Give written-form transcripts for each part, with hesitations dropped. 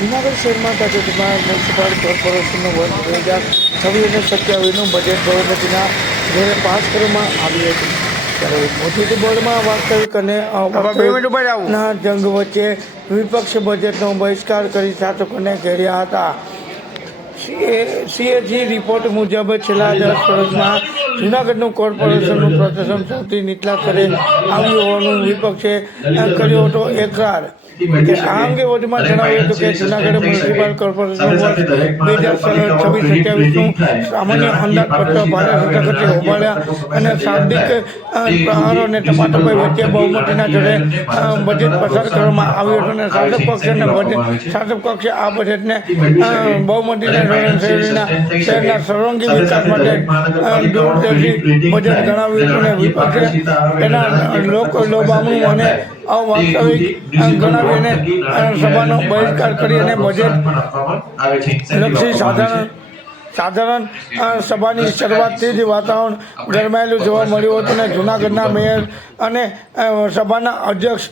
જૂનાગઢ શહેરમાં તાજેતરમાં મ્યુનિસિપલ કોર્પોરેશનનું વર્ષ 2026-27નું બજેટ બહુમતીના ઘરે પાસ કરવામાં આવ્યું હતું. ત્યારે મોટી બોર્ડમાં વાસ્તવિક અને અવાસ્તવિકના જંગ વચ્ચે વિપક્ષ બજેટનો બહિષ્કાર કરી શાસકોને ઘેર્યા હતા. સીએજી રિપોર્ટ મુજબ છેલ્લા 10 વર્ષમાં જૂનાગઢનું કોર્પોરેશનનું પ્રદર્શન સૌથી નીચલા સ્તરે આવ્યું હોવાનું વિપક્ષે કર્યો હતો એકરાર. આ અંગે વધુમાં જણાવ્યું હતું કે જૂનાગઢ મ્યુનિસિપલ કોર્પોરેશન વર્ષ 2026-27નું સામાન્ય અંદાજપત્ર ભારે હસ્તગતે હોબાળ્યા અને શાબ્દિક પ્રહારો અને ટપાટપાઈ વચ્ચે બહુમતીના જોડે બજેટ પસાર કરવામાં આવ્યું હતું અને શાસક પક્ષે આ બજેટને બહુમતીના જોડે શહેરના સર્વાંગી વિકાસ માટે દૂરદર્શી બજેટ ગણાવ્યું હતું અને વિપક્ષે તેના લોભામણું અને અવાસ્તવિક ગણાવીને સભાનો બહિષ્કાર કરી અને બજેટ લક્ષી સાધારણ સભાની શરૂઆતથી જ વાતાવરણ ગરમાયેલું જોવા મળ્યું હતું અને જૂનાગઢના મેયર અને સભાના અધ્યક્ષ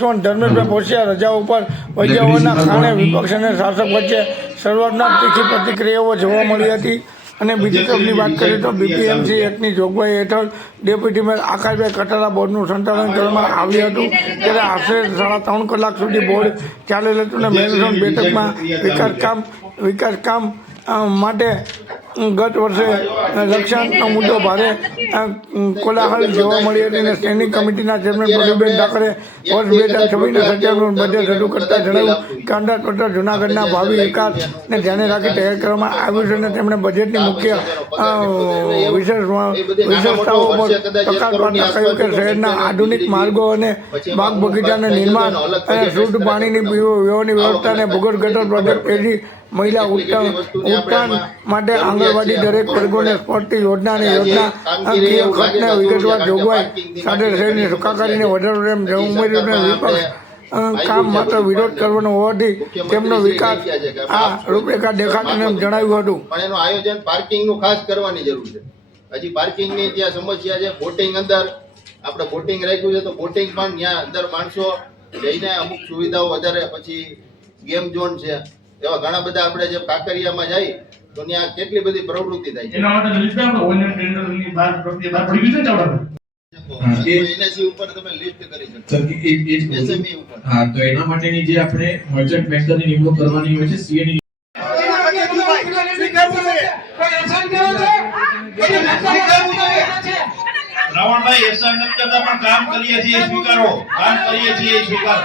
પણ ધર્મેશભાઈ પોશિયા રજા ઉપર વહી જવાના કારણે વિપક્ષ અને શાસક વચ્ચે શરૂઆતના તીખી પ્રતિક્રિયાઓ જોવા મળી હતી. અને બીજી તરફની વાત કરીએ તો બીપીએમસી એક્ટની જોગવાઈ હેઠળ ડેપ્યુટી મેયર આકાશભાઈ કટારા બોર્ડનું સંચાલન કરવામાં આવ્યું હતું. ત્યારે આશરે 3.5 કલાક સુધી બોર્ડ ચાલેલ હતું અને મેરેથોન બેઠકમાં વિકાસ કામ માટે ગત વર્ષે લક્ષ્યાંકનો મુદ્દો ભારે કોલાહલ જોવા મળી હતી અને સ્ટેન્ડિંગ કમિટીના ચેરમેન પ્રદીપબેન ઠાકરે વર્ષ 2026-27નું બજેટ રજૂ કરતા જણાવ્યું કે અંદાજપત્ર જૂનાગઢના ભાવિ વિકાસને ધ્યાને રાખી તૈયાર કરવામાં આવ્યું છે અને તેમણે બજેટની મુખ્ય વિશેષતાઓ પર પ્રકાશ પાડતા કહ્યું કે શહેરના આધુનિક માર્ગો અને બાગ બગીચાના નિર્માણ અને શુદ્ધ પાણીની પીવાની વ્યવસ્થા અને ભૂગર્ભ ગટર પ્રોજેક્ટ તેજી મહિલા ઉત્થાન માટે આંગણવાડી દરેક વર્ગોને સ્પર્શતી યોજના અને યોજના ખર્ચને વિગતવાર જોગવાઈ સાથે શહેરની સુખાકારીને વધારો એમ ઉમેર્યું અને વિપક્ષ કામ માત્ર વિરોધ કરવાનો હોવાથી તેમનો વિકાસ આ રૂપરેખા દેખાતું એમ જણાવ્યું હતું. પણ એનું આયોજન પાર્કિંગનું ખાસ કરવાની જરૂર છે. હજી પાર્કિંગની ત્યાં સમસ્યા છે. બોટિંગ અંદર આપણે બોટિંગ રાખ્યું છે તો બોટિંગ પણ ત્યાં અંદર માણસો જઈને અમુક સુવિધાઓ વધારે, પછી ગેમ ઝોન છે, એવા ઘણા બધા આપણે જે કાંકરિયામાં જાય તો ત્યાં કેટલી બધી પ્રવૃત્તિ થાય છે. એના માટે લિસ્ટ આપો ઓનલાઈન ટેન્ડરની બહાર પડી ગઈ છે ને ચાવડા એનએસી ઉપર તમે લિસ્ટ કરી શકો એસએમઈ ઉપર. હા, તો એના માટેની જે આપણે મર્ચન્ટ બેંકરની નિમણૂક કરવાની હોય છે સીએની રાવણભાઈ એસઆર નથી કરતા પણ કામ કરીએ છીએ સ્વીકારો, કામ કરીએ છીએ સ્વીકારો,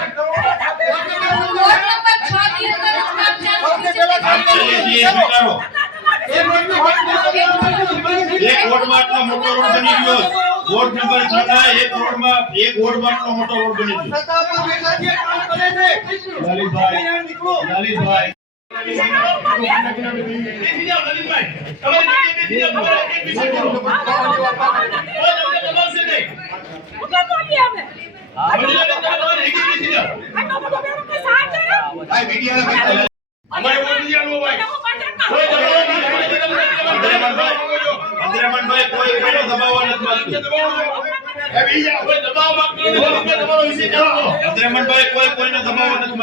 કામ કરીએ છીએ સ્વીકારો. એક વોર્ડમાં આટલો મોટો રોડ બની ગયો, વોર્ડ નંબર 6 ના એક વોર્ડમાં આટલો મોટો રોડ બની ગયો. લલિતભાઈ કોઈ કોઈનો દબાવવા નથી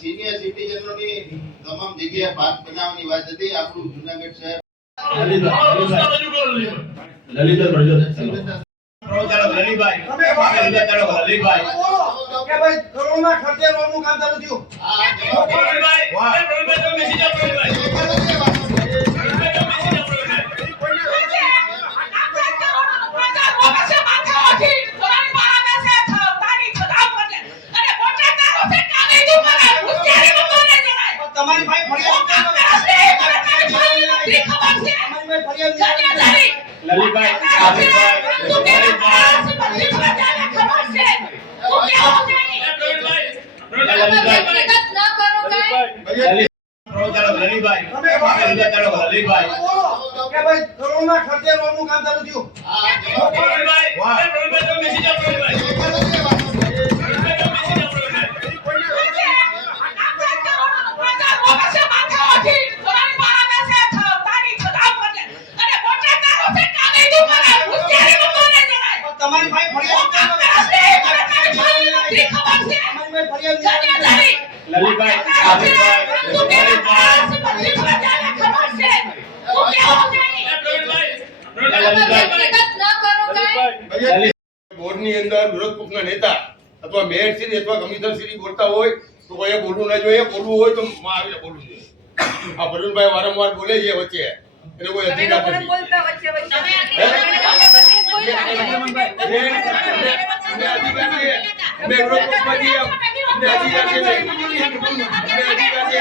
સિનિયર સિટીઝનોની તમામ જગ્યાએ પાર્ક બનાવવાની વાત હતી. આપણું જૂનાગઢ શહેર લલિતભાઈ લલિતભાઈ વિગત ચાલો લલિતભાઈ કે ભાઈ કરોડના ખર્ચે રોડનું કામ ચાલુ થયું. પ્રવીણભાઈ તમે બેસી જાઓ પ્રવીણભાઈ તમારી ભાઈ ફરિયાદ બોર્ડની અંદર વિરોધ પક્ષના નેતા અથવા મેયરશ્રી અથવા કમિશનરશ્રી બોલતા હોય તો કોઈ બોલવું ના જોઈએ. બોલવું હોય તો આવીને બોલવું જોઈએ. આ પ્રવીણભાઈ વારંવાર બોલે છે વચ્ચે, એને કોઈ અધિકાર નથી. અમે અધિકાર છીએ. અમે વિરોધ પક્ષમાં છીએ. અમને અધિકાર છે નહીં. અમને અધિકાર છે.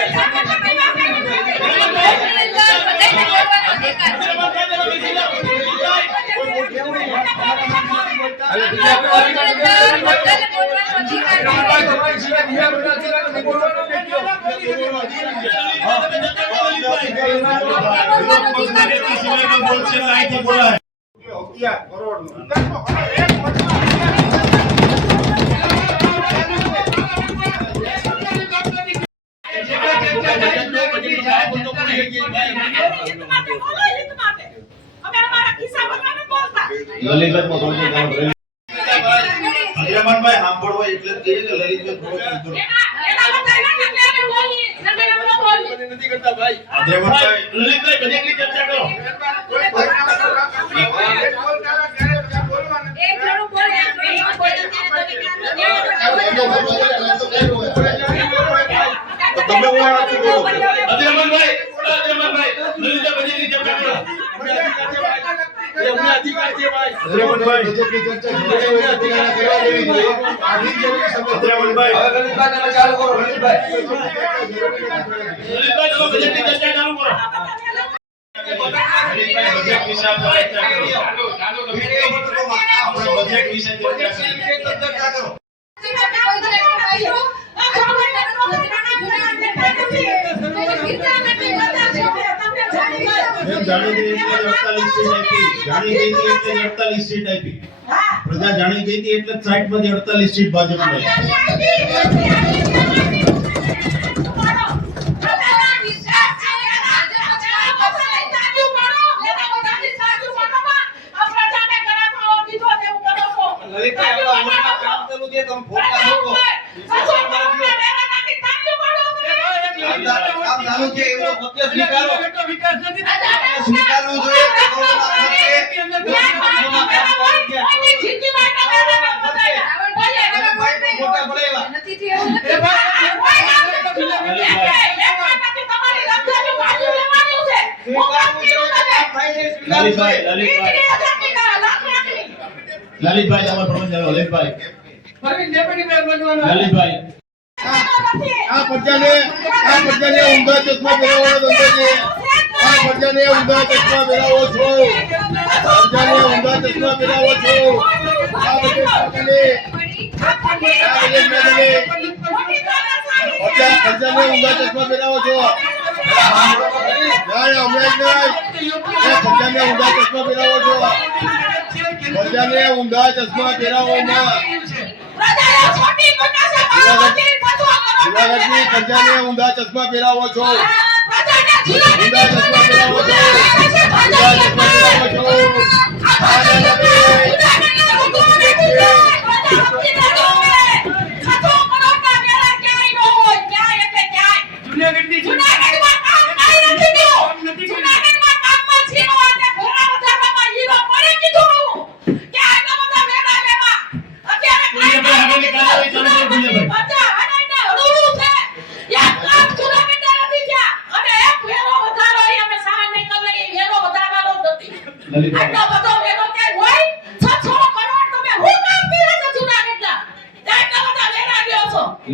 અગ્રમણભાઈ સાંભળવો એટલે જ કહીએ કે લલિતભાઈ થોડો નથી કરતા ભાઈ. અગ્રમણભાઈ લલિતભાઈ બજેટની ચર્ચા કરો તમે હું આ છું બોલો. અગ્રમણભાઈ લલિતભાઈ બજેટની ચર્ચા કરો અમને અધિકાર છે ભાઈ. અગ્રમણભાઈ અમને અધિકાર કરવા દેવી જોઈએ. અગ્રમણભાઈ લલિતભાઈ તમે બજેટની ચર્ચા ચાલુ કરો લલિતભાઈ બજેટ વિશે આપણે ચર્ચા કરો આપણે બજેટ વિશે ચર્ચા કરીએ પ્રજા જાણી ગઈ હતી એટલે 60 માંથી 48 સીટ ભાજપને સ્વીકારવું જોઈએ કે કોરોના લલિતભાઈ તમારો પ્રબંધ ચાલો લલિતભાઈ લલિતભાઈ આ પ્રજાને ઊંધા ચશ્મા પહેરાવવાનો ધંધો છે. આ પ્રજાને ઊંધા ચશ્મા પહેરાવો છો. પ્રજાને ઊંધા ચશ્મા પહેરાવો છો. આ બજેટ પ્રજાને પ્રજાને ઊંધા ચશ્મા પહેરાવો છો. ના હમણાં જ નહીં. પ્રજાને ઊંધા ચશ્મા પહેરાવો છો. પ્રજાને ઊંધા ચશ્મા પહેરાવો ના. જુનાગઢની પ્રજાને ઊંધા ચશ્મા પહેરાવો છો. ઊંધા ચશ્મા પહેરાવો છો. ઊંધા ચશ્મા પહેરાવો છો.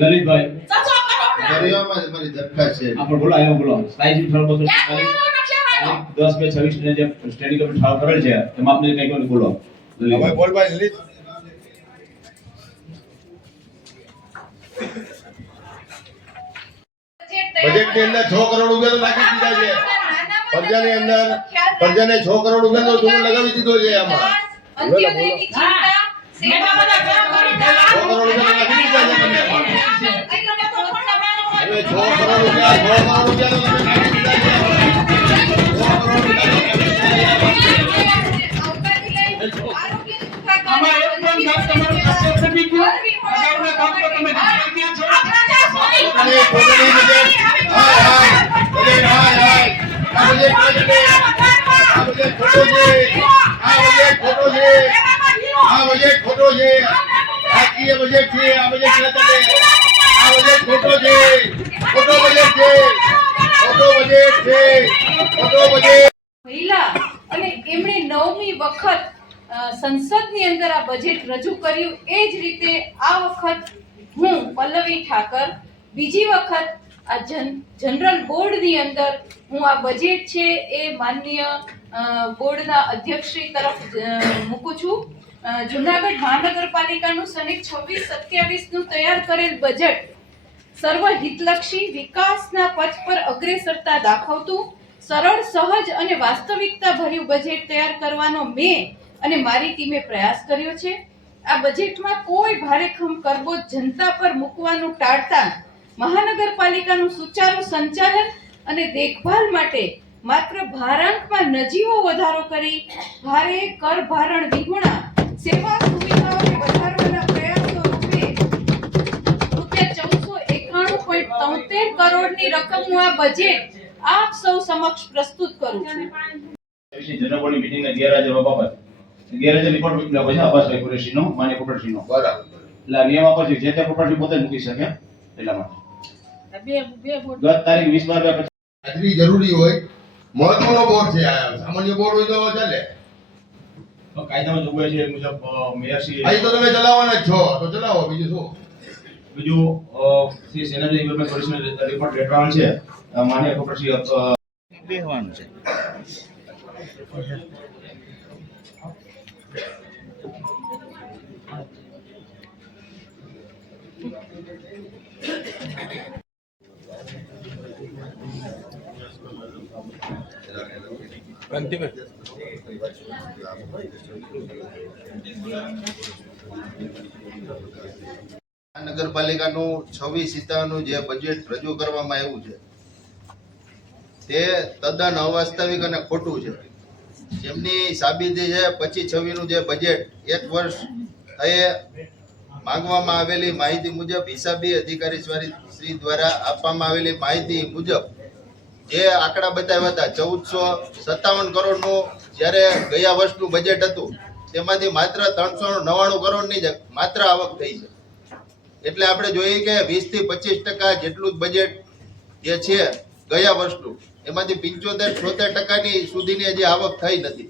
લલિતભાઈ દરિયામાં મારી દરખાસ્ત છે. આપણે બોલો આવ્યો બોલો સાઈઝ ઠરાવ બસો 10/26 ને જે સ્ટેન્ડિંગ કમિટી ઠરાવ કરેલ છે એમાં આપને કઈ કોઈ બોલો હવે બોલ ભાઈ લલિત. બજેટ બજેટની અંદર 6 કરોડ રૂપિયા તો નાખી દીધા છે. પ્રજાની અંદર પ્રજાને 6 કરોડ રૂપિયાનો ધૂળ લગાવી દીધો છે આમાં. અંત્યોદયની ચિંતા સેવાના કામ કરતા 6 કરોડ રૂપિયા નાખી દીધા છે તમે આમાં. હવે 6 કરોડ રૂપિયા તો તમે નાખી દીધા છે. 6 કરોડ આમાં એક પણ કામ તમારું સક્સેસ નથી ગયું. અગાઉના કામ તો તમે કરી ગયા છો. અને પોતાની બજેટ હાય હાય બજેટ હાય હાય આ બજેટ ખોટું છે. આ બજેટ ખોટો છે. આ બજેટ ખોટો છે. આ બજેટ ખોટો છે. રાજકીય બજેટ છે. આ બજેટ ન ચાલે. આ બજેટ ખોટો છે. ખોટો બજેટ છે. ખોટો બજેટ છે. ખોટો બજેટ. મહિલા અને એમણે 9મી વખત સંસદની અંદર આ બજેટ રજૂ કર્યું. એ જ રીતે આ વખત હું પલ્લવી ઠાકર બીજી વખત આ જનરલ બોર્ડની અંદર હું આ બજેટ છે એ માનનીય બોર્ડના અધ્યક્ષશ્રી તરફ મૂકું છું. જૂનાગઢ મહાનગરપાલિકાનું સનિક 26-27 નું તૈયાર કરેલ બજેટ સર્વહિતલક્ષી વિકાસના પથ પર અગ્રેસરતા દાખવતું સરળ, સહજ અને વાસ્તવિકતા ભર્યું બજેટ તૈયાર કરવાનો મેં અને મારી ટીમે પ્રયાસ કર્યો છે. આ બજેટમાં કોઈ ભારેખમ કરબોજ જનતા પર મૂકવાનું ટાળતા મહાનગરપાલિકાનું સુચારુ સંચાલન અને દેખભાલ માટે માત્ર ભારાંકમાં નજીવો વધારો કરી ભારે કર ભારણ વિહોણા સેવા સુવિધાઓને વધારવાના પ્રયાસો રૂપે ₹1491.73 કરોડની રકમનું આ બજેટ આપ સૌ સમક્ષ પ્રસ્તુત કરું છું. જનરલ મીટિંગના ગેરહાજર બાબત ગેરહાજર રિપોર્ટ મૂકેલો છે આવાસ કોર્પોરેશનનો માન્ય કોર્પોરેશનનો. બરાબર. એટલે આ નિયમ આપો છે જે તે પ્રોપર્ટી પોતે જ મૂકી શકે એટલા માટે ગત તારીખ 20/12 હાજરી જરૂરી હોય. મહત્વનો બોર્ડ છે આ. સામાન્ય બોર્ડ હોય તો ચાલે. કાયદામાં જોગવાઈ છે એ મુજબ મેયરશ્રી અહીં તો તમે ચલાવવાના જ છો તો ચલાવો, બીજું શું. બીજું Shri sanitary development corporation report લેટરવાનું છે માન્ય કોર્પોરેશન બેહવાનું છે. મહાનગરપાલિકાનું 26-57 જે બજેટ રજૂ કરવામાં આવ્યું છે તે તદ્દન અવાસ્તવિક અને ખોટું છે. જેમની સાબિતી છે 25-26 જે બજેટ એક વર્ષ થયે માંગવામાં આવેલી માહિતી મુજબ હિસાબી અધિકારી શ્રી દ્વારા આપવામાં આવેલી માહિતી મુજબ જે આંકડા બતાવ્યા હતા 1457 કરોડનું જ્યારે ગયા વર્ષનું બજેટ હતું તેમાંથી માત્ર 399 કરોડની જ માત્ર આવક થઈ છે. એટલે આપણે જોઈએ કે 20-25% જેટલું જ બજેટ જે છે ગયા વર્ષનું એમાંથી 75-76% સુધીની હજી આવક થઈ નથી.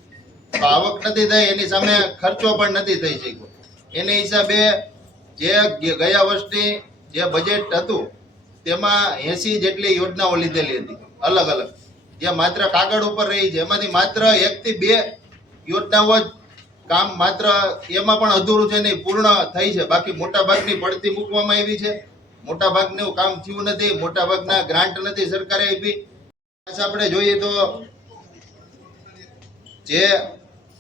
તો આવક નથી થઈ એની સામે ખર્ચો પણ નથી થઈ શક્યો. એને હિસાબે જે ગયા વર્ષની જે બજેટ હતું તેમાં 80 જેટલી યોજનાઓ લીધેલી હતી અલગ અલગ, જે માત્ર કાગળ ઉપર રહી છે. એમાંથી માત્ર 1 થી 2 યોજનાઓ જ કામ માત્ર એમાં પણ અધૂરું છે નહીં, પૂર્ણ થઈ છે. બાકી મોટા ભાગની પડતી મૂકવામાં આવી છે. મોટા ભાગનું કામ થયું નથી. મોટા ભાગના ગ્રાન્ટ નથી સરકારે આપી. આપણે જોઈએ તો જે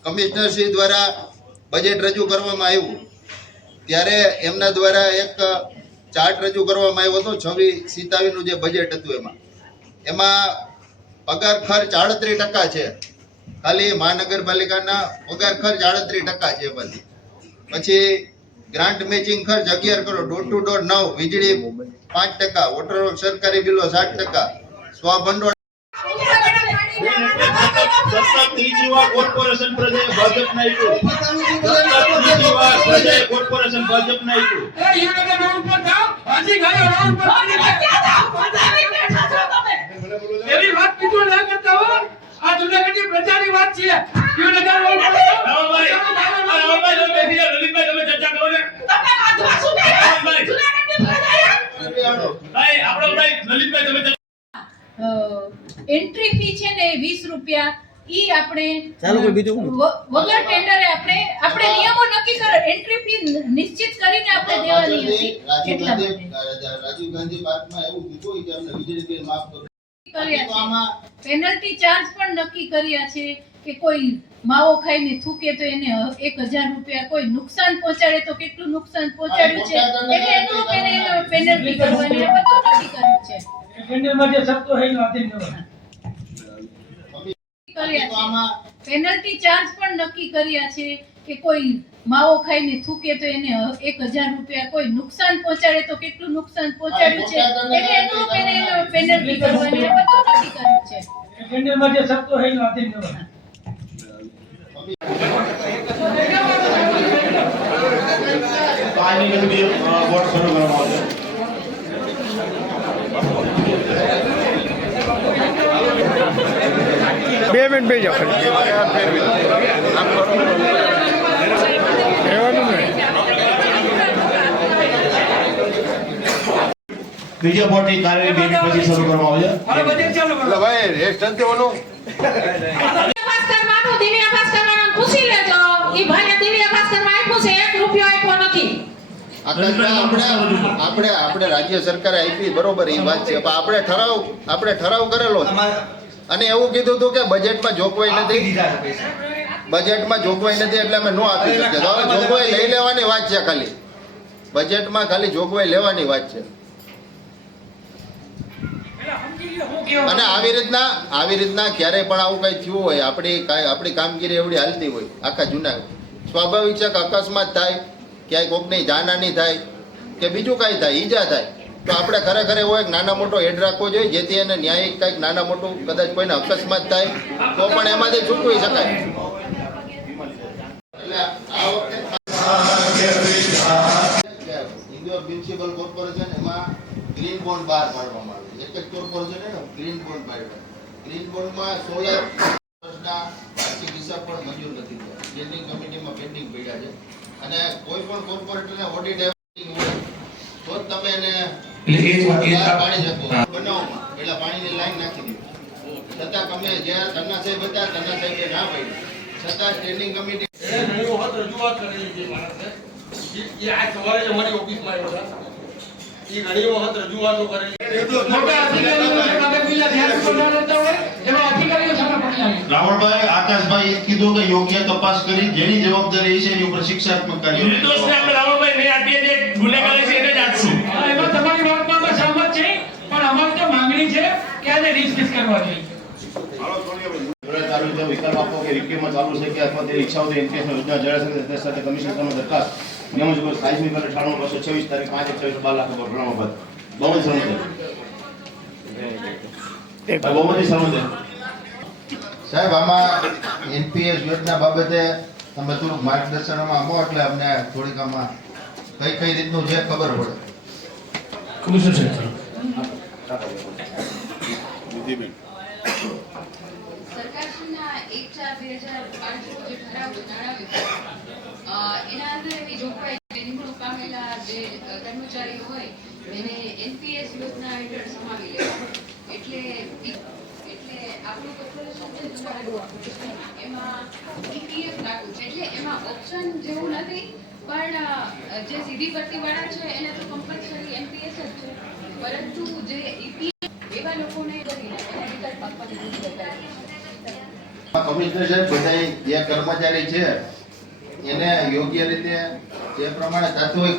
કમિશનરશ્રી દ્વારા બજેટ રજૂ કરવામાં આવ્યું ત્યારે એમના દ્વારા એક ચાર્ટ રજૂ કરવામાં આવ્યો હતો 26-57 નું જે બજેટ હતું એમાં પગાર ખર્ચ 38% છે. ખાલી મહાનગરપાલિકાના પગાર ખર્ચ 38% છે. પછી ગ્રાન્ટ મેચિંગ ખર્ચ 11 કરોડ, ડોર ટુ ડોર 9, વીજળી 5%, વોટર સરકારી બિલો 60%, સ્વભંડોળ ત્રીજી વાર કોર્પોરેશન પ્રજાએ ભાજપને આપ્યું. ત્રીજી વાર પ્રજાએ કોર્પોરેશન ભાજપને આપ્યું. એવી વાત કીધું ના કરતા હો. આ જૂનાગઢની પ્રજાની વાત છે. ચર્ચા કરો ને. એન્ટ્રી ફી છે ને 20 રૂપિયા ઈ આપણે વગર ટેન્ડરે આપણે નિયમો નક્કી કરે, એન્ટ્રી ફી નિશ્ચિત કરીને આપણે દેવાની હતી એટલા માટે રાજીવ ગાંધી પાર્કમાં એવું કીધું કે અમને વીજળી બિલ માફ કરો. કર્યા છે. પેનલ્ટી ચાર્જ પણ નક્કી કર્યા છે કે કોઈ માવો ખાઈને થૂકે તો એને 1000 રૂપિયા, કોઈ નુકસાન પહોંચાડે તો કેટલું નુકસાન પહોંચાડ્યું છે એટલે એનું પેનલ્ટી કરવાની આ બધું નક્કી કર્યું છે. ટેન્ડરમાં જે શબ્દો હોય એનો આધીન કરવાનો. કર્યા છે. પેનલ્ટી ચાર્જ પણ નક્કી કર્યા છે કે કોઈ માવો ખાઈને થૂકે તો એને 1000 રૂપિયા, કોઈ નુકસાન પહોંચાડે તો કેટલું નુકસાન પહોંચાડ્યું છે એટલે એનું પેનલ્ટી કરવાની આ બધું નક્કી કર્યું છે. ટેન્ડરમાં જે શબ્દો હોય એનો આધીન કરવાનો. તો આની ગણતરી વોટ શરૂ કરવામાં આવશે. બે મિનિટ બે જાઓ ખાલી. કહેવાનું નહીં. ત્રીજા વોટની કાર્યવાહી 2 મિનિટ પછી શરૂ કરવામાં આવશે. એટલે ભાઈ રેસ્ટ નથી દેવાનું. અભ્યાસ કરવાનું, દિવ્ય અભ્યાસ કરવાનું પૂછી લેજો. ઈ ભાઈએ દિવ્ય અભ્યાસ કરવા આપ્યું છે, 1 રૂપિયો આપ્યો નથી. આપણે રાજ્ય સરકારે આપી બરોબર એ વાત છે, પણ આપણે ઠરાવ કરેલો છે અને એવું કીધું હતું કે બજેટમાં જોગવાઈ નથી, એટલે અમે નો આપી શકીએ. તો હવે જોગવાઈ લઈ લેવાની વાત છે, ખાલી બજેટમાં ખાલી જોગવાઈ લેવાની વાત છે. અને આવી રીતના ક્યારેય પણ આવું કઈ થયું હોય, આપણી કામગીરી એવડી હાલતી હોય આખા જૂના, સ્વાભાવિક છે કે અકસ્માત થાય, ક્યાંય કોકની જાનહાની થાય કે બીજું કાંઈ થાય, ઈજા થાય, તો આપણે ખરેખર એવો એક નાના મોટો હેડ રાખવો જોઈએ જેથી એને ન્યાયિક કંઈક નાના મોટું કદાચ કોઈને અકસ્માત થાય તો પણ એમાંથી છૂટવી શકાય. એટલે આ વખતે ઇન્દોર મ્યુનિસિપલ કોર્પોરેશન એમાં ગ્રીન બોન્ડ બહાર પાડવામાં આવે છે. એક જ કોર્પોરેશન એને ગ્રીન બોન્ડ પાડ્યા. ગ્રીન બોન્ડમાં 16 વર્ષના વાર્ષિક હિસાબ પણ મંજૂર નથી થયા, સ્ટેન્ડિંગ કમિટીમાં પેન્ડિંગ પડ્યા છે. અને કોઈ પણ કોર્પોરેટરને ઓડિટ હોય તો જ તમે એને પાડી શકો બનાવમાં, એટલે પાણીની લાઈન નાખી દીધી. છતાં તમે જ્યાં તન્ના સાહેબ હતા, તન્ના સાહેબે ના પાડી, છતાં સ્ટેન્ડિંગ કમિટી રજૂઆત કરેલી છે માણસે. એ આ સવારે અમારી ઓફિસમાં આવ્યો હતા. એ ઘણી વખત રજૂઆતો કરેલી. રાવણભાઈ આકાશભાઈ એ કીધું કે યોગ્ય તપાસ કરી જેની જવાબદારી છે એની ઉપર શિક્ષાત્મક કાર્યવાહી. રાવણભાઈ ને આપીએ જે ગુનેગાર છે એને જ આપશું. એમાં તમારી વાતમાં અમે સહમત છે, પણ અમારી તો માંગણી છે કે આને રિસ્ક કરવા જોઈએ. ચાલુ છે વિકલ્પ આપો કે રિક્યુમાં ચાલુ છે કે અથવા તેની ઈચ્છાઓ એનકેસનો યોજના જણાશે તે સાથે કમિશન કરવાનો દરખાસ્ત નિયમ મુજબ 27 મી 98 તારીખ 5/26 12 લાખ પર ભરવામાં બાદ બહુમતી સહમત બહુમતી સહમત. સાહેબ આમાં એનપીએસ યોજના બાબતે તમે થોડુંક માર્ગદર્શન આપો એટલે અમને થોડીક આમાં કઈ રીતનું છે ખબર પડે. સરકારશ્રીના 1/4/2008 જે ઠરાવ જણાવ્યો એના અંદર એવી જોગવાઈ છે કે નિમણૂક પામેલા જે કર્મચારીઓ હોય એને એનપીએસ યોજના હેઠળ સમાવી લેવા. એટલે આપણું કોર્પોરેશન છે એમાં ઈપીએફ લાગુ છે, એટલે એમાં ઓપ્શન જેવું નથી, પણ જે સીધી ભરતીવાળા છે એને તો કમ્પલસરી એનપીએસ જ છે, પરંતુ જે ઈપીએફ એવા લોકોને કરીને એને વિકલ્પ આપવાની જરૂર છે. કમિશનર સાહેબ બધા જે કર્મચારી છે એને યોગ્ય રીતે જે પ્રમાણે થતું હોય,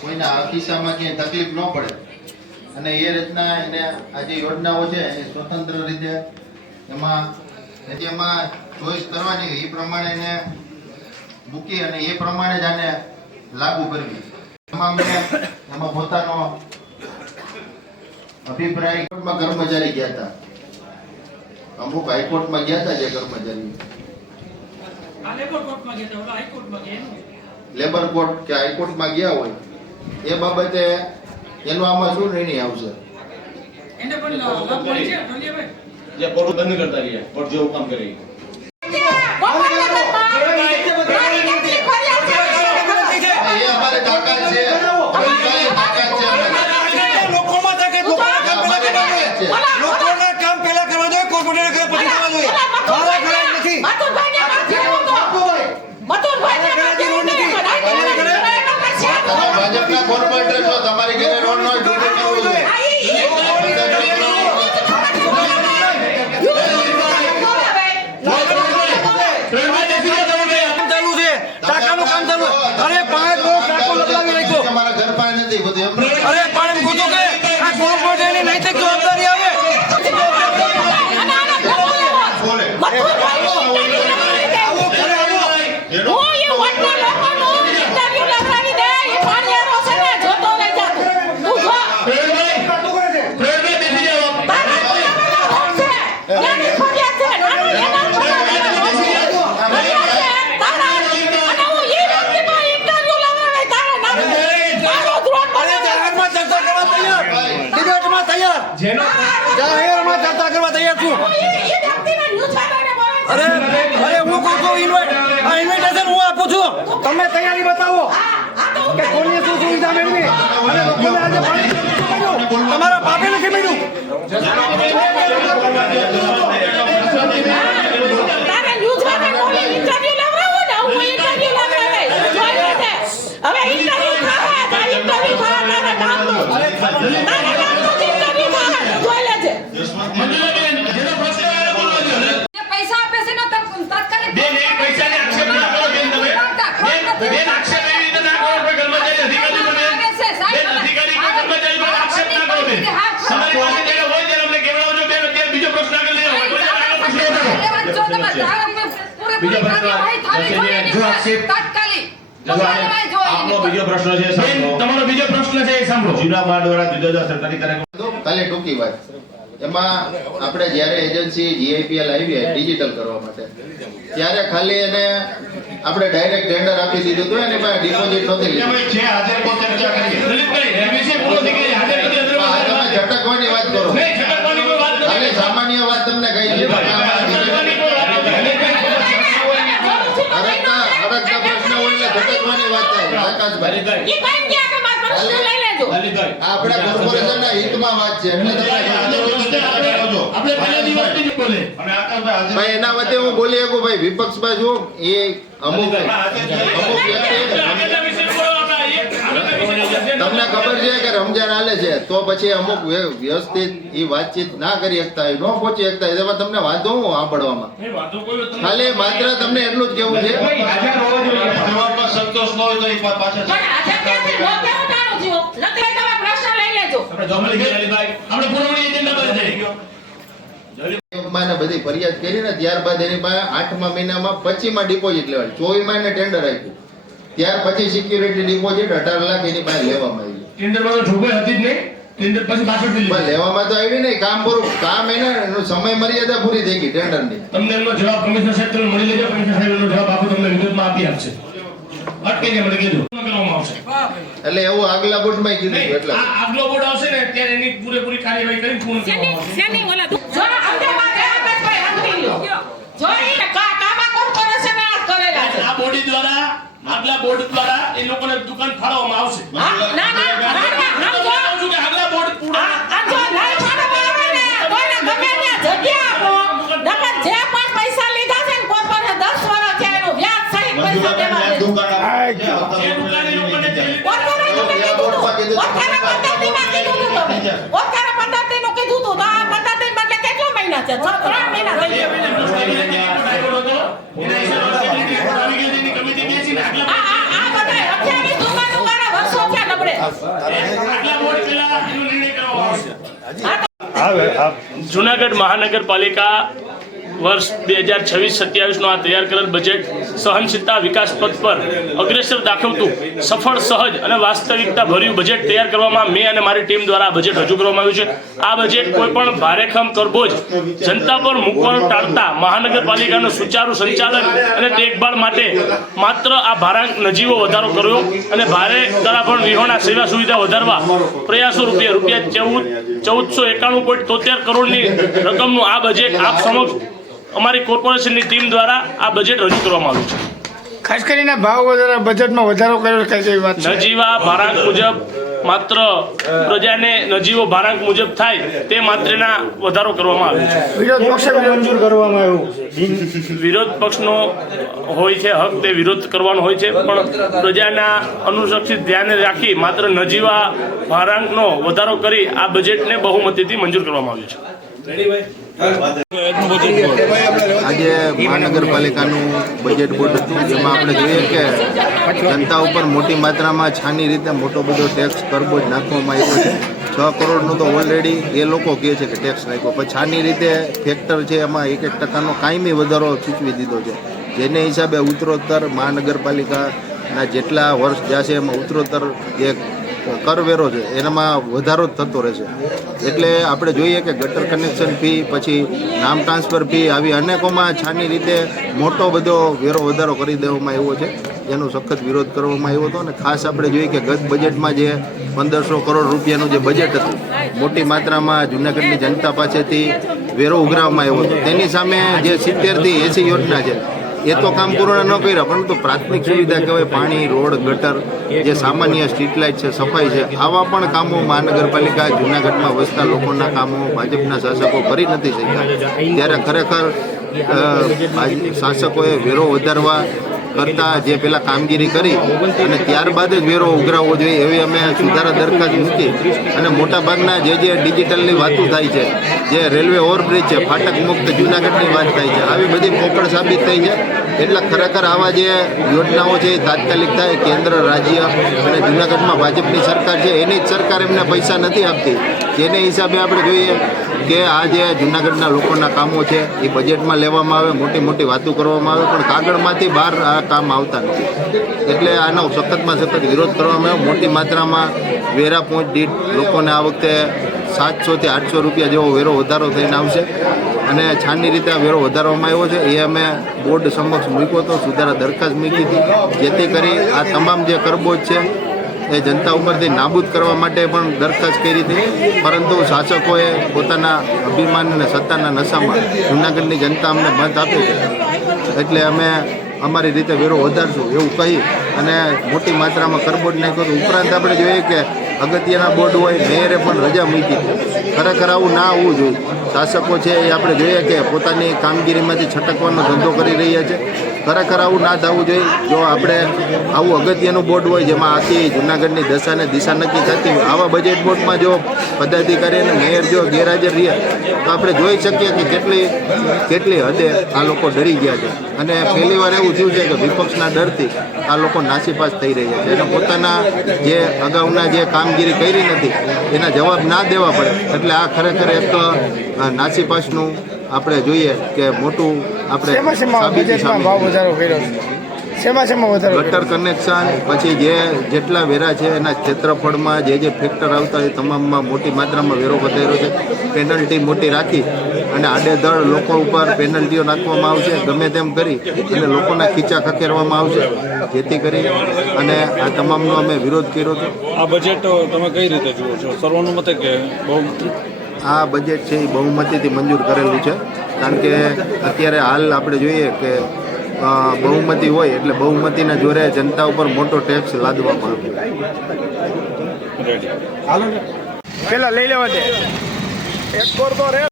કોઈના કિસ્સામાં ક્યાંય તકલીફ ન પડે અને એ રીતના એને આ જે યોજનાઓ છે એ સ્વતંત્ર રીતે એમાં ચોઈસ કરવાની હોય એ પ્રમાણે એને મૂકી અને એ પ્રમાણે જ આને લાગુ કરવી. એમાં પોતાનો અભિપ્રાય કોર્ટમાં કર્મચારી ગયા હતા, અમુક હાઈકોર્ટમાં ગયા હતા જે કર્મચારી લેબર કોર્ટ કે હાઈકોર્ટમાં ગયા હોય એ બાબતે એનો આમાં શું નિર્ણય આવશે? જે કોર્ટ બંધ કરતા રહ્યા, કોર્ટ જેવું કામ કરે. એ અમારે તાકાત છે, લોકોના કામ પહેલા કરવા જોઈએ, કોર્પોરેટર કામ પછી કરવા જોઈએ. તમારી ઘરે રોડ નો ડૂબો કરવો છે. ટાંકાનું કામ ચાલુ અરે 5 રોજ ટાંકો લગાવી રાખ્યો તમારા ઘર પાસે નથી બધું એમ. અરે પાણી ગોતો કે આ કોર્પોરેટરની નૈતિક જવાબદારી આવે જાહેરમાં ચર્ચા કરવા તૈયાર છું અરે હું કહું છું ઇન્વિટેશન હું આપું છું તમે તૈયારી બતાવો કે કોની શું સુવિધા મેળવી અને લોકોને આજે પાણી તમારા પાપે નથી મળ્યું પૈસા આપે છે ને તાત્કાલિક બેન, એ પૈસાની આક્ષેપ ના કરો બેન તમે. બેન, આક્ષેપ એવી રીતે ના કરો કોઈ કર્મચારી અધિકારી પર બેન. બેન, અધિકારી કોઈ કર્મચારી પર આક્ષેપ ના કરો બેન. તમારી પાસે જ્યારે હોય ત્યારે અમને કહેવડાવજો બેન. અત્યારે બીજો પ્રશ્ન આગળ લઈ આવો. કોઈ આગળ પ્રશ્ન ઉઠાવો. આપનો બીજો પ્રશ્ન છે બેન, સાંભળો. તમારો બીજો પ્રશ્ન છે એ સાંભળો. જિલ્લા મા દ્વારા જુદા જુદા સરકારી કાર્યક્રમ ખાલી ટૂંકી વાત એમાં આપણે જ્યારે એજન્સી GIPL આવી ડિજિટલ કરવા માટે ત્યારે ખાલી એને આપણે ડાયરેક્ટ ટેન્ડર આપી દીધું હતું એની પાસે ડિપોઝિટ નહોતી લીધી. છે હાજર કો ચર્ચા કરીએ. લલિતભાઈ, એ વિશે બોલો કે હાજર નથી અંદર આ તમે ઝટકવાની વાત કરો નહીં, છટકવાની કોઈ વાત નથી. ખાલી સામાન્ય વાત તમને કહી છે છટકવાની કોઈ વાત નથી. અરજતા પ્રશ્ન હોય એટલે ઝટકવાની વાત થાય આકાશભાઈ આપણે કોર્પોરેશનના હિતમાં વાત છે એટલે તમે આપણે પહેલા દિવસથી જ બોલે. અને આકાશભાઈ હાજર ભાઈ એના વચ્ચે હું બોલી શકું ભાઈ વિપક્ષમાં છું એ અમુક વ્યક્તિ આગળના વિશે બોલો. આપણે આગળના વિશે તમને ખબર છે કે રમજાન હાલે છે તો પછી અમુક વ્યવસ્થિત એ વાતચીત ના કરી શકતા હોય ન પહોંચી શકતા હોય એમાં તમને વાંધો હું સાંભળવામાં નહીં, વાંધો કોઈ નથી. ખાલી માત્ર તમને એટલું જ કેવું છે હાજર હોવો જોઈએ. જવાબમાં સંતોષ ન હોય તો એક વાર પાછા આપણે જમણી ગઈ લલિતભાઈ. આપણે પુરવણી એજન્ડા પર જઈએ. ને બધી ફરિયાદ કરી ને ત્યારબાદ એની પાસે 8મા મહિનામાં 25માં ડિપોઝિટ લેવાની 24માં એને ટેન્ડર આપ્યું ત્યાર પછી સિક્યુરિટી ડિપોઝિટ 18 લાખ એની પાસે લેવામાં આવી ટેન્ડરમાં તો જોગવાઈ હતી જ નહીં. ટેન્ડર પછી પાછળથી લીધું. પણ લેવામાં તો આવી નહીં કામ પૂરું કામ એને એનું સમય મર્યાદા પૂરી થઈ ગઈ ટેન્ડરની તમને એનો જવાબ કમિશનર સાહેબ તમને મળી લેજો. કમિશનર સાહેબ એનો જવાબ આપો તમને વિગતમાં આપી આપશે. અટકે છે મને કીધું કરવામાં આવશે. એટલે એવું આગલા બોર્ડમાં કીધું નહીં, એટલે આ આગલો બોર્ડ આવશે ને ત્યારે એની પૂરેપૂરી કાર્યવાહી કરીને પૂર્ણ કરવામાં આવશે. આ બોડી દ્વારા આગલા બોર્ડ દ્વારા એ લોકોને દુકાન ફાળવવામાં આવશે. હું તો કહું છું કે આગલા બોર્ડ પૂરા દુકાન જે દુકાન એ લોકોને જે જૂનાગઢ મહાનગરપાલિકા વર્ષ 2026-27 આ તૈયાર કરેલ બજેટ સહનશીલતા વિકાસ પથ પર અગ્રેસર દાખવતું સફળ સહજ અને વાસ્તવિકતા ભર્યું બજેટ તૈયાર કરવામાં મેં અને મારી ટીમ દ્વારા આ બજેટ રજૂ કરવામાં આવ્યું છે. આ બજેટ કોઈ પણ ભારેખમ કરબોજ જનતા પર મૂકવાનું ટાળતા મહાનગરપાલિકાનું સુચારુ સંચાલન અને દેખભાળ માટે માત્ર આ ભારાંક નજીવો વધારો કર્યો અને ભારે દરાભણ વિહોણા સેવા સુવિધા વધારવા પ્રયાસો રૂપિયા 1491.73 કરોડની રકમનું આ બજેટ આપ સમક્ષ અમારી કોર્પોરેશનની ટીમ દ્વારા આ બજેટ રજૂ કરવામાં આવ્યું છે. ખાસ કરીને ભાવ વધારા બજેટમાં વધારો કર્યો કઈ કઈ વાત છે? નજીવા ભારાંક મુજબ માત્ર પ્રજાને નજીવો ભારાંક મુજબ થાય તે માત્રના વધારો કરવામાં આવ્યો છે. વિરોધ પક્ષે મંજૂર કરવામાં આવ્યું. વિરોધ પક્ષનો હોય છે હક, તે વિરોધ કરવાનો હોય છે, પણ પ્રજાના અનુસક્ષિત ધ્યાને રાખી માત્ર નજીવા ભારાંકનો વધારો કરી આ બજેટને બહુમતીથી મંજૂર કરવામાં આવ્યું છે. આજે મહાનગરપાલિકાનું બજેટ બોર્ડ હતું, જેમાં આપણે જોઈએ કે જનતા ઉપર મોટી માત્રામાં છાની રીતે મોટો બધો ટેક્સ કરબોજ નાખવામાં આવ્યો છે. 6 કરોડનો તો ઓલરેડી એ લોકો કહે છે કે ટેક્સ નાખ્યો, પણ છાની રીતે ફેક્ટર છે એમાં 1% કાયમી વધારો સૂચવી દીધો છે, જેને હિસાબે ઉત્તરોત્તર મહાનગરપાલિકાના જેટલા વર્ષ જશે એમાં ઉત્તરોત્તર જે કરવેરો છે એનામાં વધારો જ થતો રહેશે. એટલે આપણે જોઈએ કે ગટર કનેક્શન ફી, પછી નામ ટ્રાન્સફર ફી, આવી અનેકોમાં છાની રીતે મોટો બધો વેરો વધારો કરી દેવામાં આવ્યો છે, જેનો સખત વિરોધ કરવામાં આવ્યો હતો. અને ખાસ આપણે જોઈએ કે ગત બજેટમાં જે 1500 કરોડ રૂપિયાનું જે બજેટ હતું, મોટી માત્રામાં જૂનાગઢની જનતા પાસેથી વેરો ઉઘરાવવામાં આવ્યો હતો. તેની સામે જે 70 થી 80 યોજના છે એ તો કામ પૂર્ણ ન કર્યા, પરંતુ પ્રાથમિક સુવિધા કહેવાય પાણી, રોડ, ગટર, જે સામાન્ય સ્ટ્રીટ લાઇટ છે, સફાઈ છે, આવા પણ કામો મહાનગરપાલિકા જૂનાગઢમાં વસતા લોકોના કામો ભાજપના શાસકો કરી નથી શક્યા. ત્યારે ખરેખર શાસકોએ વેરો વધારવા કરતાં જે પેલા કામગીરી કરી અને ત્યારબાદ જ વેરો ઉઘરાવવો જોઈએ એવી અમે સુધારા દરખાસ્ત મૂકી. અને મોટાભાગના જે ડિજિટલની વાતો થાય છે, જે રેલવે ઓવરબ્રિજ છે, ફાટક મુક્ત જૂનાગઢની વાત થાય છે, આવી બધી પોકળ સાબિત થઈ છે. એટલે ખરેખર આવા જે યોજનાઓ છે એ તાત્કાલિક થાય. કેન્દ્ર, રાજ્ય અને જૂનાગઢમાં ભાજપની સરકાર છે, એની જ સરકાર એમને પૈસા નથી આપતી, જેને હિસાબે આપણે જોઈએ કે આ જે જૂનાગઢના લોકોના કામો છે એ બજેટમાં લેવામાં આવે, મોટી મોટી વાતો કરવામાં આવે, પણ કાગળમાંથી બહાર આ કામ આવતા નથી. એટલે આનો સખતમાં સખત વિરોધ કરવામાં આવ્યો. મોટી માત્રામાં વેરા પહોંચ દીઠ લોકોને આ વખતે 700 થી 800 રૂપિયા જેવો વેરો વધારો થઈને આવશે. અને છાનની રીતે આ વેરો વધારવામાં આવ્યો છે એ અમે બોર્ડ સમક્ષ મૂક્યો હતો, સુધારા દરખાસ્ત મૂકી હતી, જેથી કરી આ તમામ જે કરબોજ છે એ જનતા ઉપરથી નાબૂદ કરવા માટે પણ દરખાસ્ત કરી હતી. પરંતુ શાસકોએ પોતાના અભિમાન અને સત્તાના નશામાં જૂનાગઢની જનતા અમને મત આપી છે, એટલે અમે અમારી રીતે વેરો વધારશું એવું કહી અને મોટી માત્રામાં કરબોજ નાખ્યો હતો. ઉપરાંત આપણે જોઈએ કે અગત્યના બોર્ડ હોય, મેયરે પણ રજા મૂકી. ખરેખર આવું ના આવવું જોઈએ. શાસકો છે એ આપણે જોઈએ કે પોતાની કામગીરીમાંથી છટકવાનો ધંધો કરી રહ્યા છે. ખરેખર આવું ના થવું જોઈએ. જો આપણે આવું અગત્યનું બોર્ડ હોય જેમાં આખી જૂનાગઢની દશાને દિશા નક્કી થતી હોય, આવા બજેટ બોર્ડમાં જો પદાધિકારી અને મેયર જો ગેરહાજર રહે તો આપણે જોઈ શકીએ કે કેટલી હદે આ લોકો ડરી ગયા છે. અને પહેલી વાર એવું થયું છે કે વિપક્ષના ડરથી આ લોકો નાસીપાસ થઈ રહ્યા છે અને પોતાના જે અગાઉના જે કામગીરી કરી નથી એના જવાબ ના દેવા પડે. એટલે આ ખરેખર એક નાસીપાસનું આપણે જોઈએ કે મોટું આપણે ગટર કનેક્શન, પછી જેટલા વેરા છે એના ક્ષેત્રફળમાં જે ફેક્ટર આવતા હોય તમામમાં મોટી માત્રામાં વેરો વધાર્યો છે. પેનલ્ટી મોટી રાખી અને આડેધડ લોકો ઉપર પેનલ્ટીઓ નાખવામાં આવશે, ગમે તેમ કરી અને લોકોના ખીચા ખકેરવામાં આવશે, જેથી કરી અને આ તમામનો અમે વિરોધ કર્યો હતો. આ બજેટ તમે કઈ રીતે જુઓ છો, સર્વાનુમતે કે બહુમતી? આ બજેટ છે એ બહુમતીથી મંજૂર કરેલું છે, કારણ કે અત્યારે હાલ આપણે જોઈએ કે બહુમતી હોય એટલે બહુમતીના જોરે જનતા ઉપર મોટો ટેક્સ લાદવામાં આવે. પેલા લઈ લેવા દે. એક કોર તો રે.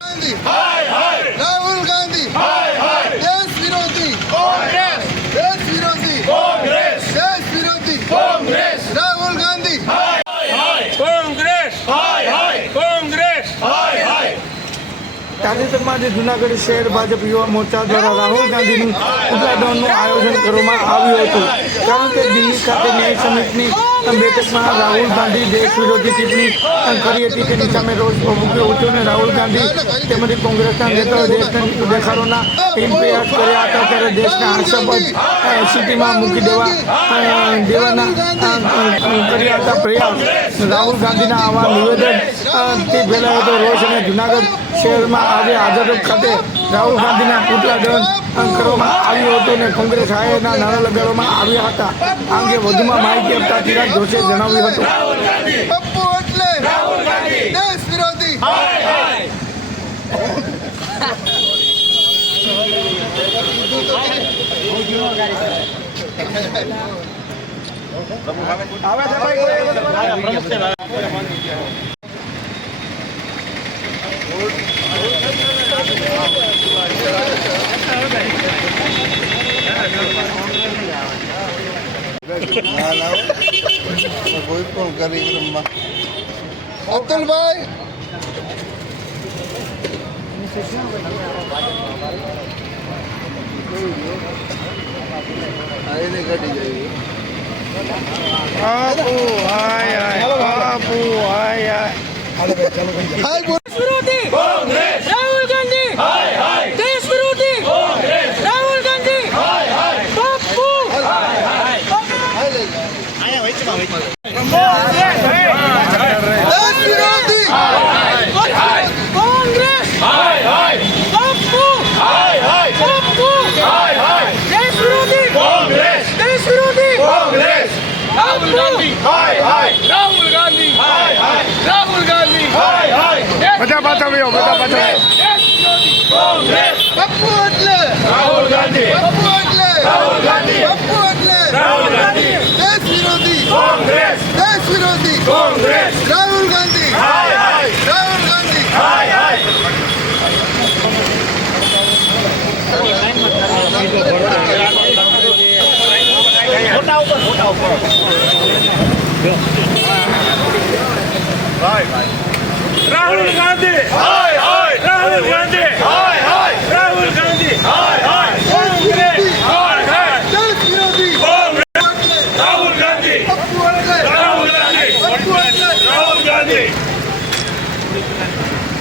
રાહુલ ગાંધી દેશ વિરોધી કોંગ્રેસ, દેશ વિરોધી કોંગ્રેસ, દેશ વિરોધી કોંગ્રેસ, રાહુલ ગાંધી કોંગ્રેસ કોંગ્રેસ. તાજેતરમાં જે જૂનાગઢ શહેર ભાજપ યુવા મોરચા દ્વારા રાહુલ ગાંધીનું ઉદ્ઘાટનનું આયોજન કરવામાં આવ્યું હતું, કારણ કે દિલ્હી ખાતે ન્યાય સમિતિની બેઠકમાં રાહુલ ગાંધી દેશ વિરોધી ટિપ્પણી કરી હતી. તેની સામે રોષ મૂક્યો હતો અને રાહુલ ગાંધી તેમજ કોંગ્રેસના નેતાઓ દેશને દેખાડોના પ્રયાસ કર્યા હતા. ત્યારે દેશને આશાપદ સ્થિતિમાં મૂકી દેવાના કર્યા હતા પ્રયાસ. રાહુલ ગાંધીના આવા નિવેદનથી ફેલાયો હતો રોષ અને જૂનાગઢ શહેરમાં આજે આઝાદ ખાતે રાહુલ ગાંધીના પુતળા દહન કરવામાં આવ્યું હતું અને કોંગ્રેસ હાયના નારા લગાડવામાં આવ્યા હતા. આ અંગે વધુમાં માહિતી આપતા ચિરાગ જોશીએ જણાવ્યું હતું. પપ્પુ એટલે દેશ વિરોધી. આવે છે ભાઈ કોઈ પણ ગરીબ અતુલભાઈ બાપુ હાય હાય બાપુ હાય હાય વિરોધી કોંગ્રેસ રાહુલ ગાંધી હાય હાય દેશ વિરોધી કોંગ્રેસ રાહુલ ગાંધી હાય હાય બાપુ હાય હાય આયા વચ્ચે દેશ વિરોધી કોંગ્રેસ હાય હાય બાપુ હાય હાય બાપુ હાય હાય દેશ વિરોધી કોંગ્રેસ દેશ વિરોધી કોંગ્રેસ રાહુલ ગાંધી હાય હાય રાહુલ ગાંધી હાય હાય રાહુલ ગાંધી હાય હાય બધા પાછા આવ્યો બધા પાછા કોંગ્રેસ બાપુ એટલે રાહુલ ગાંધી બાપુ એટલે રાહુલ ગાંધી બાપુ એટલે રાહુલ ગાંધી દેશ વિરોધી કોંગ્રેસ દેશ વિરોધી કોંગ્રેસ રાહુલ ગાંધી હાય હાય રાહુલ ગાંધી હાય હાય રાહુલ ગાંધી હાય હાય રાહુલ ગાંધી હાય હાય રાહુલ ગાંધી હાય હાય કોંગ્રેસ હાય હાય દેશ વિરોધી કોંગ્રેસ રાહુલ ગાંધી બાપુ એટલે રાહુલ ગાંધી બાપુ એટલે રાહુલ ગાંધી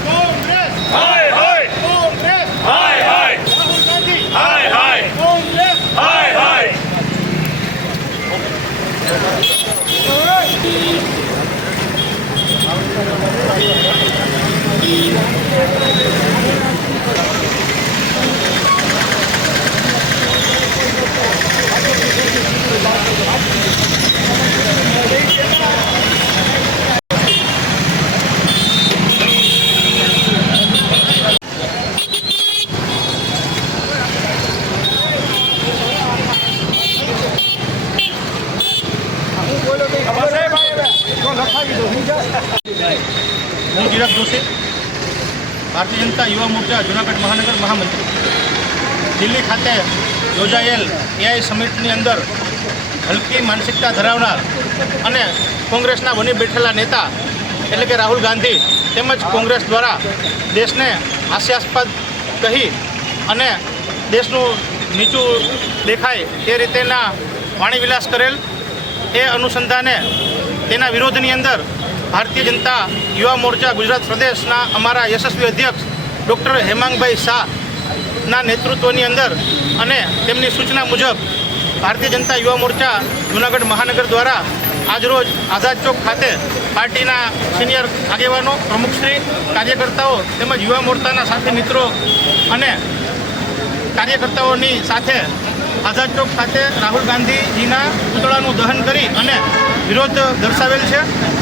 કોંગ્રેસ હાય હાય કોંગ્રેસ હાય હાય રાહુલ ગાંધી હાય હાય કોંગ્રેસ હાય હાય હું ચિરાગ જોશી, ભારતીય જનતા યુવા મોરચા જૂનાગઢ મહાનગર મહામંત્રી. દિલ્હી ખાતે યોજાયેલ એઆઈ સમિટની અંદર હલકી માનસિકતા ધરાવનાર અને કોંગ્રેસના બની બેઠેલા નેતા એટલે કે રાહુલ ગાંધી તેમજ કોંગ્રેસ દ્વારા દેશને હાસ્યાસ્પદ કહી અને દેશનું નીચું દેખાય તે રીતેના વાણીવિલાસ કરેલ એ અનુસંધાને તેના વિરોધની અંદર ભારતીય જનતા યુવા મોરચા ગુજરાત પ્રદેશના અમારા યશસ્વી અધ્યક્ષ ડૉક્ટર હેમાંગભાઈ શાહના નેતૃત્વની અંદર અને તેમની સૂચના મુજબ ભારતીય જનતા યુવા મોરચા જૂનાગઢ મહાનગર દ્વારા આજરોજ આઝાદ ચોક ખાતે પાર્ટીના સિનિયર આગેવાનો, પ્રમુખશ્રી, કાર્યકર્તાઓ તેમજ યુવા મોરચાના સાથે મિત્રો અને કાર્યકર્તાઓની સાથે આઝાદ ચોક ખાતે રાહુલ ગાંધીજીના પુતળાનું દહન કરી અને વિરોધ દર્શાવેલ છે.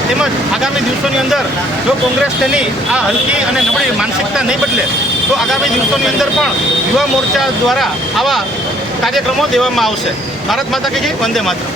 તેમજ આગામી દિવસોની અંદર જો કોંગ્રેસ તેની આ હલકી અને નબળી માનસિકતા નહીં બદલે તો આગામી દિવસોની અંદર પણ યુવા મોરચા દ્વારા આવા કાર્યક્રમો દેવામાં આવશે. ભારત માતા કી જય, વંદે માતરમ.